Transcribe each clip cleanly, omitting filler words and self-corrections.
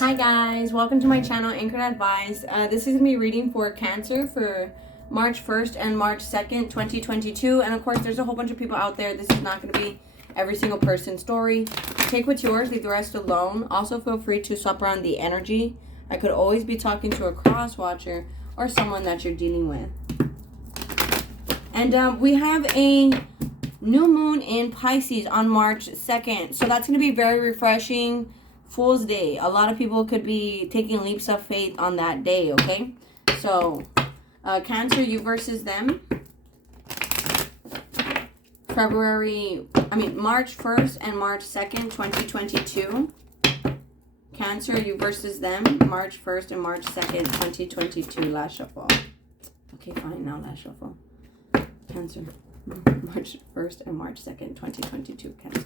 Hi guys, welcome to my channel, Anchored Advice. This is going to be reading for Cancer for March 1st and March 2nd, 2022. And of course, there's a whole bunch of people out there. This is not going to be every single person's story. Take what's yours, leave the rest alone. Also, feel free to swap around the energy. I could always be talking to a cross watcher or someone that you're dealing with. And we have a new moon in Pisces on March 2nd. So that's going to be very refreshing. Fool's Day. A lot of people could be taking leaps of faith on that day, okay? So, Cancer, you versus them. March 1st and March 2nd, 2022. Cancer, you versus them. March 1st and March 2nd, 2022. Last shuffle. Okay, fine. Now last shuffle. Cancer. March 1st and March 2nd, 2022. Cancer.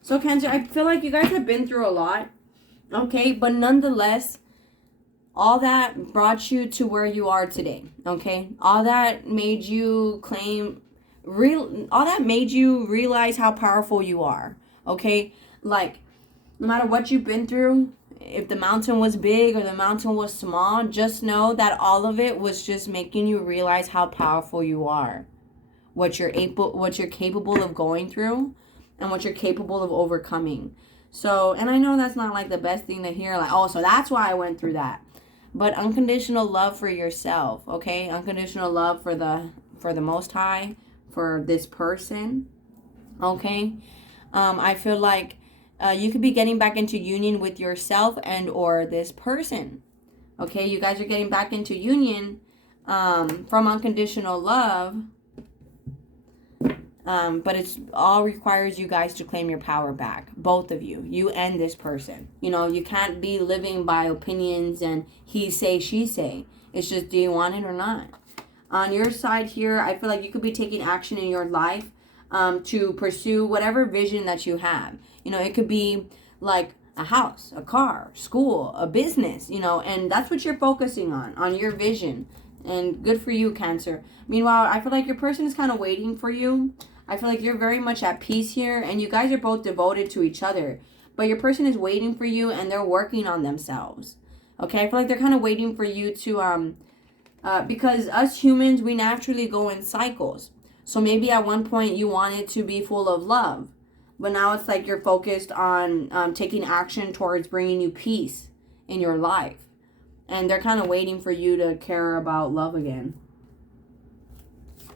So, Cancer, I feel like you guys have been through a lot, okay? But nonetheless, all that brought you to where you are today, okay? All that made you realize how powerful you are, okay? Like, no matter what you've been through, if the mountain was big or the mountain was small, just know that all of it was just making you realize how powerful you are, what you're capable of going through, and what you're capable of overcoming. So, and I know that's not like the best thing to hear, like, oh, so that's why I went through that. But unconditional love for yourself, okay? Unconditional love for the Most High, for this person, okay? I feel like you could be getting back into union with yourself and or this person, okay? You guys are getting back into union from unconditional love. But it's all requires you guys to claim your power back. Both of you and this person. You know, you can't be living by opinions and he say, she say. It's just, do you want it or not? On your side here, I feel like you could be taking action in your life to pursue whatever vision that you have. You know, it could be like a house, a car, school, a business, you know, and that's what you're focusing on your vision. And good for you, Cancer. Meanwhile, I feel like your person is kind of waiting for you. I feel like you're very much at peace here, and you guys are both devoted to each other. But your person is waiting for you, and they're working on themselves. Okay, I feel like they're kind of waiting for you to, because us humans, we naturally go in cycles. So maybe at one point you wanted to be full of love, but now it's like you're focused on taking action towards bringing you peace in your life. And they're kind of waiting for you to care about love again.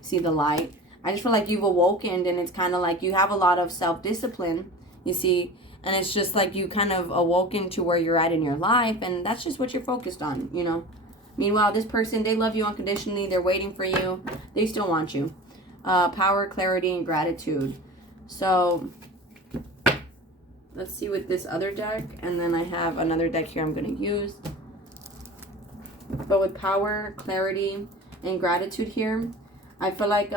See the light? I just feel like you've awokened, and it's kind of like you have a lot of self-discipline, you see, and it's just like you kind of awoken to where you're at in your life, and that's just what you're focused on, you know. Meanwhile, this person, they love you unconditionally. They're waiting for you. They still want you. Power, clarity, and gratitude. So let's see with this other deck, and then I have another deck here I'm going to use. But with power, clarity, and gratitude here, I feel like,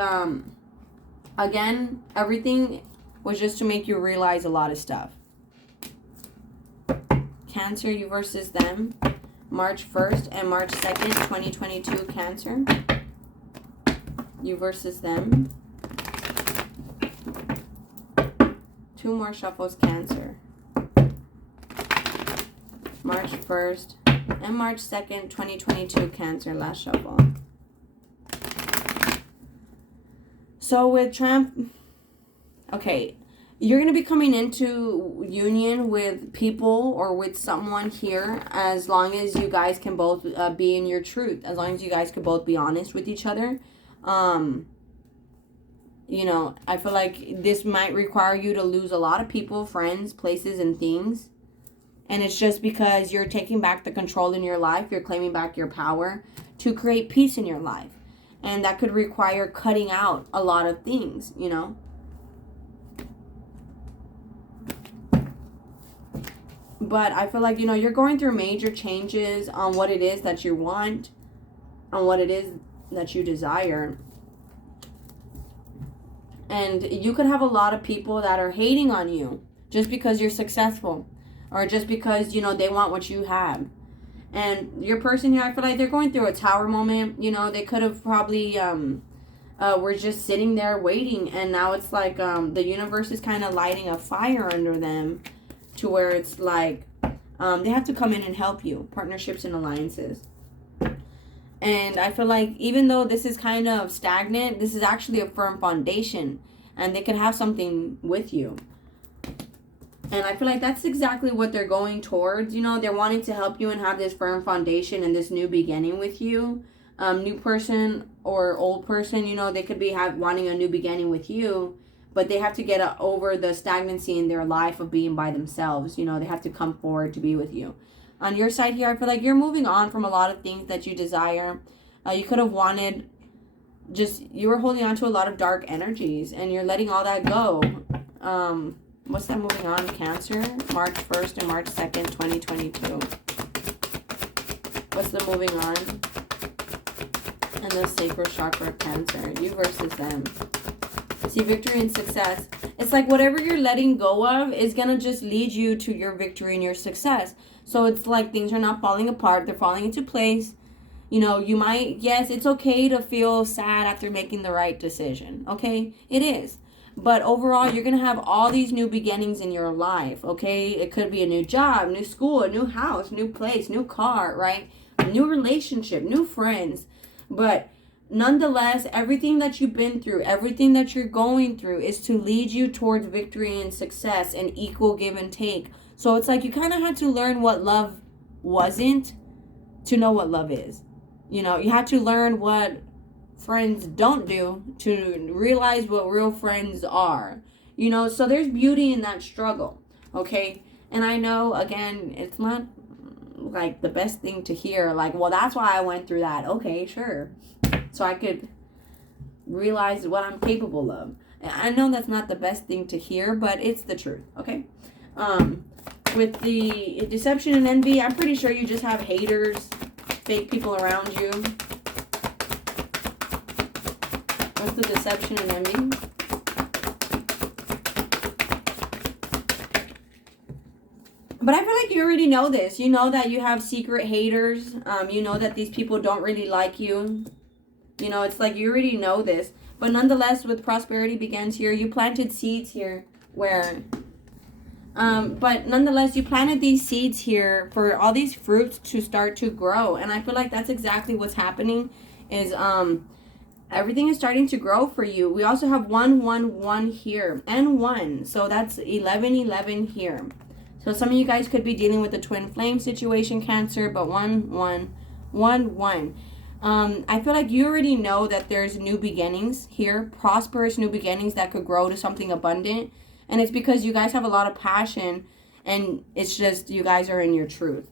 again, everything was just to make you realize a lot of stuff. Cancer, you versus them. March 1st and March 2nd, 2022, Cancer. You versus them. 2 more shuffles, Cancer. March 1st and March 2nd, 2022, Cancer. Last shuffle. So with Trump, okay, you're going to be coming into union with people or with someone here as long as you guys can both be in your truth. As long as you guys can both be honest with each other. You know, I feel like this might require you to lose a lot of people, friends, places, and things. And it's just because you're taking back the control in your life. You're claiming back your power to create peace in your life. And that could require cutting out a lot of things, you know. But I feel like, you know, you're going through major changes on what it is that you want, on what it is that you desire. And you could have a lot of people that are hating on you just because you're successful. Or just because, you know, they want what you have. And your person here, I feel like they're going through a tower moment. You know, they could have probably were just sitting there waiting. And now it's like the universe is kind of lighting a fire under them. to where it's like they have to come in and help you. Partnerships and alliances. And I feel like even though this is kind of stagnant, this is actually a firm foundation. And they could have something with you. And I feel like that's exactly what they're going towards. You know, they're wanting to help you and have this firm foundation and this new beginning with you. New person or old person, you know, they could be wanting a new beginning with you. But they have to get over the stagnancy in their life of being by themselves. You know, they have to come forward to be with you. On your side here, I feel like you're moving on from a lot of things that you desire. You could have wanted you were holding on to a lot of dark energies and you're letting all that go. What's that moving on? Cancer, March 1st and March 2nd, 2022. What's the moving on? And the sacral chakra, Cancer. You versus them. See, victory and success. It's like whatever you're letting go of is going to just lead you to your victory and your success. So it's like things are not falling apart. They're falling into place. You know, you might, yes, it's okay to feel sad after making the right decision. Okay? It is. But overall, you're going to have all these new beginnings in your life. Okay? It could be a new job, new school, a new house, new place, new car, right? A new relationship, new friends. But nonetheless, everything that you've been through, everything that you're going through is to lead you towards victory and success and equal give and take. So it's like you kind of had to learn what love wasn't to know what love is. You know, you had to learn what friends don't do to realize what real friends are. You know, so there's beauty in that struggle. Okay? And I know, again, it's not like the best thing to hear. Like, well, that's why I went through that. Okay, sure. So I could realize what I'm capable of. I know that's not the best thing to hear, but it's the truth. Okay? With the deception and envy, I'm pretty sure you just have haters, fake people around you. What's the deception and envy? But I feel like you already know this. You know that you have secret haters. You know that these people don't really like you. You know, it's like you already know this. But nonetheless, with prosperity begins here, you planted seeds here where... but nonetheless, you planted these seeds here for all these fruits to start to grow. And I feel like that's exactly what's happening is everything is starting to grow for you. We also have 1, 1, 1 here and 1. So that's 11, 11 here. So some of you guys could be dealing with the twin flame situation, Cancer, but 1, 1, 1, 1. I feel like you already know that there's new beginnings here, prosperous new beginnings that could grow to something abundant. And it's because you guys have a lot of passion and it's just you guys are in your truth.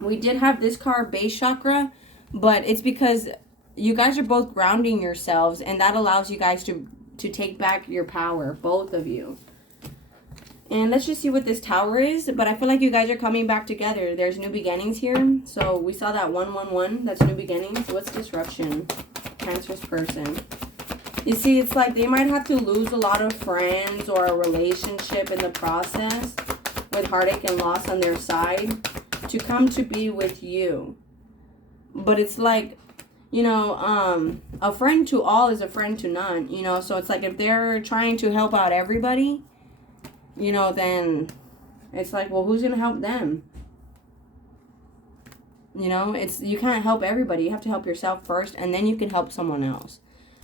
We did have this card, base chakra, but it's because you guys are both grounding yourselves and that allows you guys to take back your power, both of you. And let's just see what this tower is. But I feel like you guys are coming back together. There's new beginnings here. So we saw that 1, 1, 1. That's new beginnings. What's disruption? Cancerous person. You see, it's like they might have to lose a lot of friends or a relationship in the process with heartache and loss on their side to come to be with you. But it's like, you know, a friend to all is a friend to none, you know. So it's like if they're trying to help out everybody, you know, then it's like, well, who's going to help them? You know, you can't help everybody. You have to help yourself first, and then you can help someone else.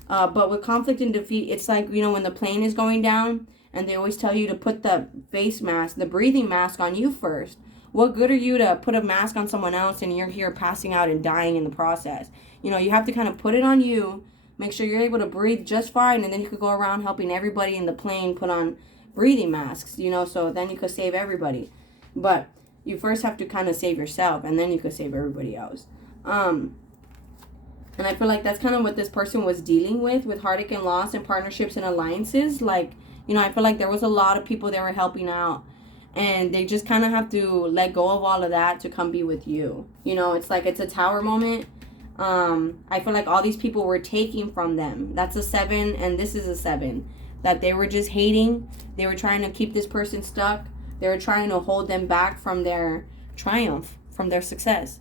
But with conflict and defeat, it's like, you know, when the plane is going down, and they always tell you to put the face mask, the breathing mask on you first. What good are you to put a mask on someone else, and you're here passing out and dying in the process? You know, you have to kind of put it on you, make sure you're able to breathe just fine, and then you could go around helping everybody in the plane put on breathing masks, you know, so then you could save everybody. But you first have to kind of save yourself, and then you could save everybody else. And I feel like that's kind of what this person was dealing with heartache and loss and partnerships and alliances. Like, you know, I feel like there was a lot of people they were helping out, and they just kind of have to let go of all of that to come be with you. You know, it's like it's a tower moment. I feel like all these people were taking from them. That's a 7, and this is a 7. That they were just hating. They were trying to keep this person stuck. They were trying to hold them back from their triumph, from their success.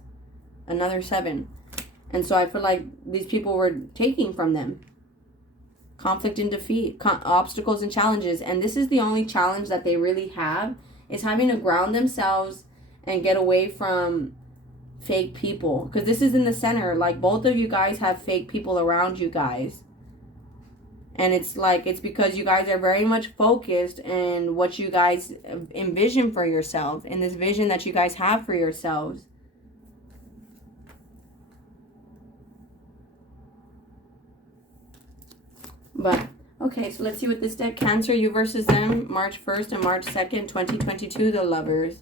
Another 7. And so I feel like these people were taking from them. conflict and defeat, obstacles and challenges. And this is the only challenge that they really have, is having to ground themselves and get away from fake people. Because this is in the center. Like, both of you guys have fake people around you guys. And it's like, it's because you guys are very much focused in what you guys envision for yourself, in this vision that you guys have for yourselves. But, okay, so let's see what this deck, Cancer, you versus them, March 1st and March 2nd, 2022, the Lovers.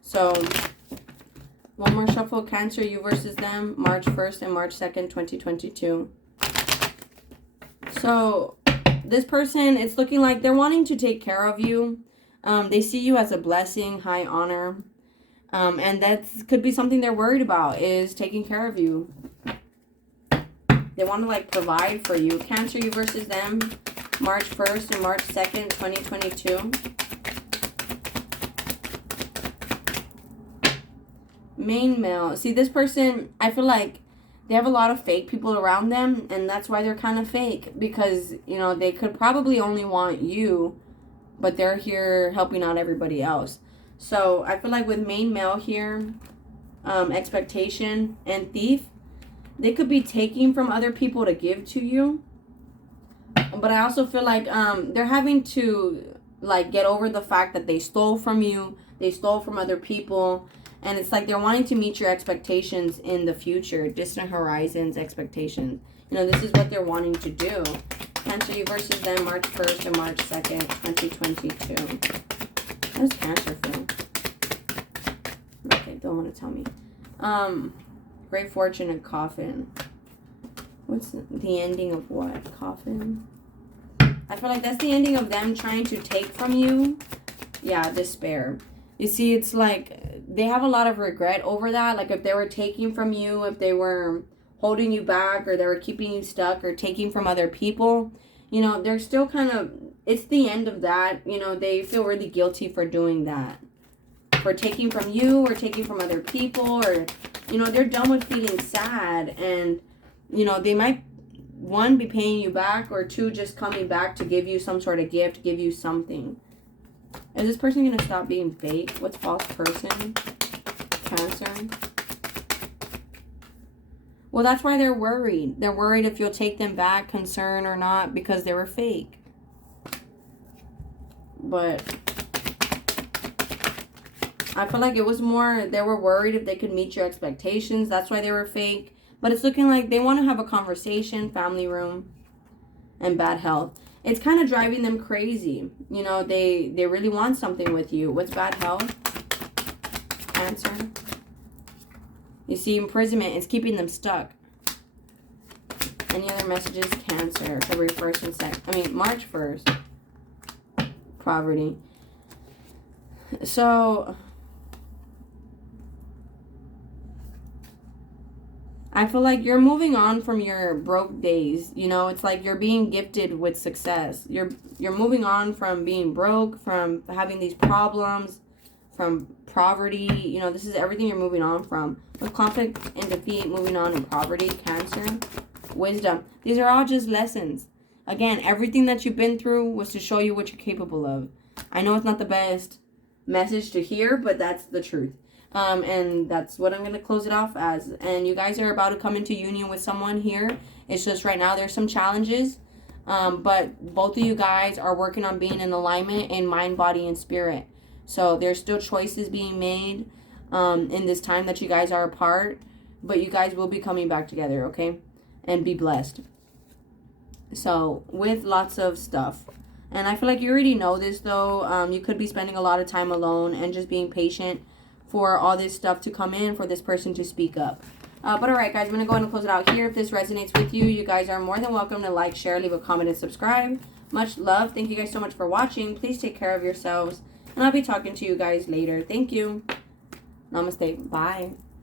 So, one more shuffle, Cancer, you versus them, March 1st and March 2nd, 2022. So, this person, it's looking like they're wanting to take care of you. They see you as a blessing, high honor. And that could be something they're worried about, is taking care of you. They want to, like, provide for you. Cancer, you versus them, March 1st and March 2nd, 2022. Main male. See, this person, I feel like they have a lot of fake people around them, and that's why they're kind of fake. Because, you know, they could probably only want you, but they're here helping out everybody else. So, I feel like with main male here, expectation and thief, they could be taking from other people to give to you. But I also feel like they're having to, like, get over the fact that they stole from you. They stole from other people. And it's like they're wanting to meet your expectations in the future. Distant horizons, expectations. You know, this is what they're wanting to do. Cancer, you versus them, March 1st and March 2nd, 2022. How does Cancer feel? Okay, don't want to tell me. Great fortune and coffin. What's the ending of what? Coffin? I feel like that's the ending of them trying to take from you. Yeah, despair. You see, it's like they have a lot of regret over that. Like, if they were taking from you, if they were holding you back, or they were keeping you stuck, or taking from other people, you know, they're still kind of, it's the end of that. You know, they feel really guilty for doing that. For taking from you, or taking from other people, or, you know, they're done with feeling sad. And, you know, they might, one, be paying you back, or two, just coming back to give you some sort of gift, give you something. Is this person going to stop being fake? What's false person? Cancer. Well, that's why they're worried. They're worried if you'll take them back, concern or not, because they were fake. But I feel like it was more, they were worried if they could meet your expectations. That's why they were fake. But it's looking like they want to have a conversation, family room, and bad health. It's kind of driving them crazy. You know, they really want something with you. What's bad health? Cancer. You see, imprisonment is keeping them stuck. Any other messages? Cancer. February 1st and 2nd. March 1st. Poverty. So, I feel like you're moving on from your broke days. You know, it's like you're being gifted with success. You're moving on from being broke, from having these problems, from poverty. You know, this is everything you're moving on from. With conflict and defeat, moving on in poverty, Cancer, wisdom. These are all just lessons. Again, everything that you've been through was to show you what you're capable of. I know it's not the best message to hear, but that's the truth. And that's what I'm going to close it off as. And you guys are about to come into union with someone here. It's just right now there's some challenges. But both of you guys are working on being in alignment in mind, body, and spirit. So there's still choices being made in this time that you guys are apart. But you guys will be coming back together, okay? And be blessed. So with lots of stuff. And I feel like you already know this, though. You could be spending a lot of time alone and just being patient for all this stuff to come in, for this person to speak up. But alright, guys, I'm going to go ahead and close it out here. If this resonates with you, you guys are more than welcome to like, share, leave a comment, and subscribe. Much love. Thank you guys so much for watching. Please take care of yourselves. And I'll be talking to you guys later. Thank you. Namaste. Bye.